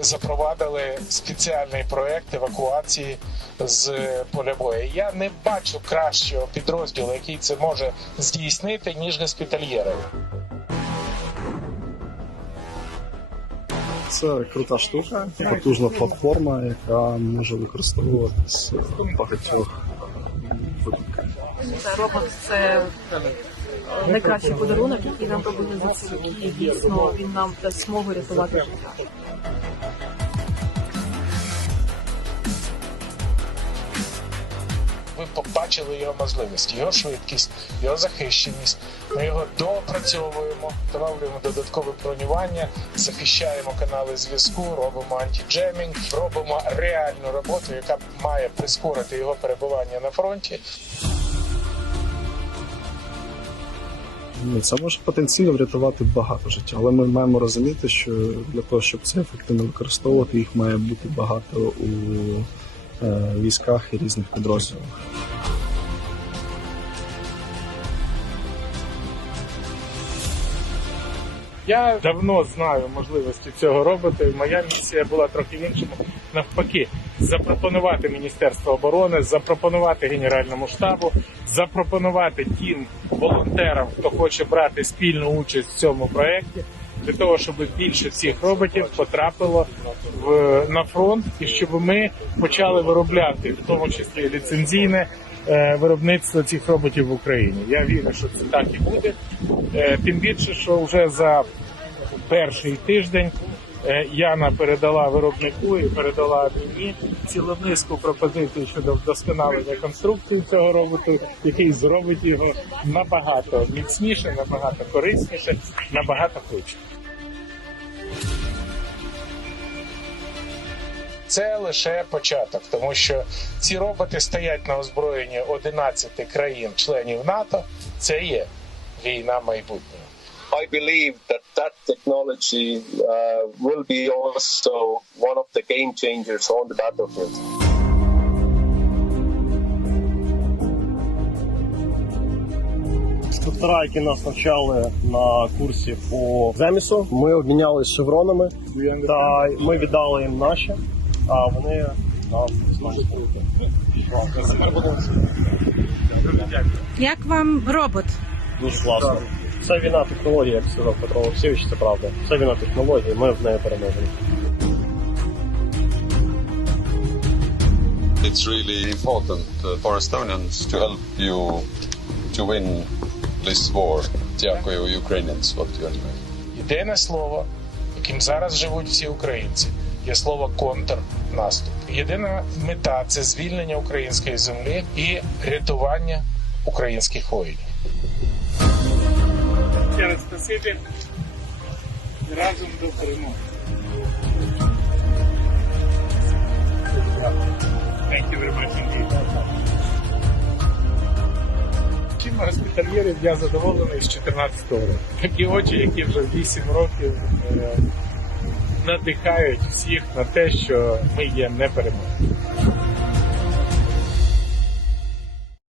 запровадили спеціальний проект евакуації з поля бою. Я не бачу кращого підрозділу, який це може здійснити, ніж госпітальєри. Це крута штука, потужна платформа, яка може використовуватися багатьох Це робот це найкращий подарунок, який нам робили ЗСУ. І дійсно він нам дасть змогу рятувати життя. Ви побачили його можливості, його швидкість, його захищеність. Ми його доопрацьовуємо, встановлюємо додаткове бронювання, захищаємо канали зв'язку, робимо антиджемінг, робимо реальну роботу, яка має прискорити його перебування на фронті. Це може потенційно врятувати багато життя, але ми маємо розуміти, що для того, щоб це ефективно використовувати, їх має бути багато у військах і різних підрозділах. Я давно знаю можливості цього робота. і Моя місія була трохи в іншому. Навпаки, запропонувати Міністерству оборони, запропонувати Генеральному штабу, запропонувати тим волонтерам, хто хоче брати спільну участь в цьому проєкті, для того, щоб більше цих роботів потрапило в на фронт, і щоб ми почали виробляти, в тому числі ліцензійне е, виробництво цих роботів в Україні. Я вірю, що це так і буде. Е, Тим більше, що вже за перший тиждень Яна передала виробнику і передала мені цілу низку пропозицій щодо вдосконалення конструкції цього роботу, який зробить його набагато міцніше, набагато корисніше, набагато швидше. Це лише початок, тому що ці роботи стоять на озброєнні 11 країн-членів НАТО. Це є війна майбутнього. I believe that that technology uh, will be also one of the game changers on the battlefield. Інструктора, які нас навчали на курсі по земісу, ми обмінялися шевронами, та ми віддали їм наші, а вони нам наші. Як вам робот? Дуже класно. Це війна технології, як сказав Петро Олексійович, це правда. Це війна технології, ми в неї переможемо. It's really important uh, for Estonians to help you to win this war. Дякую, Ukrainians, what you are doing. Єдине слово, яким зараз живуть всі українці, є слово контрнаступ. Єдина мета це звільнення української землі і рятування українських воїнів. Ще раз спасибі. Разом до перемоги. Thank you very much indeed. Чим госпітальєрів я задоволений з 14 року. Такі очі, які вже 8 років е, надихають всіх на те, що ми є непереможні.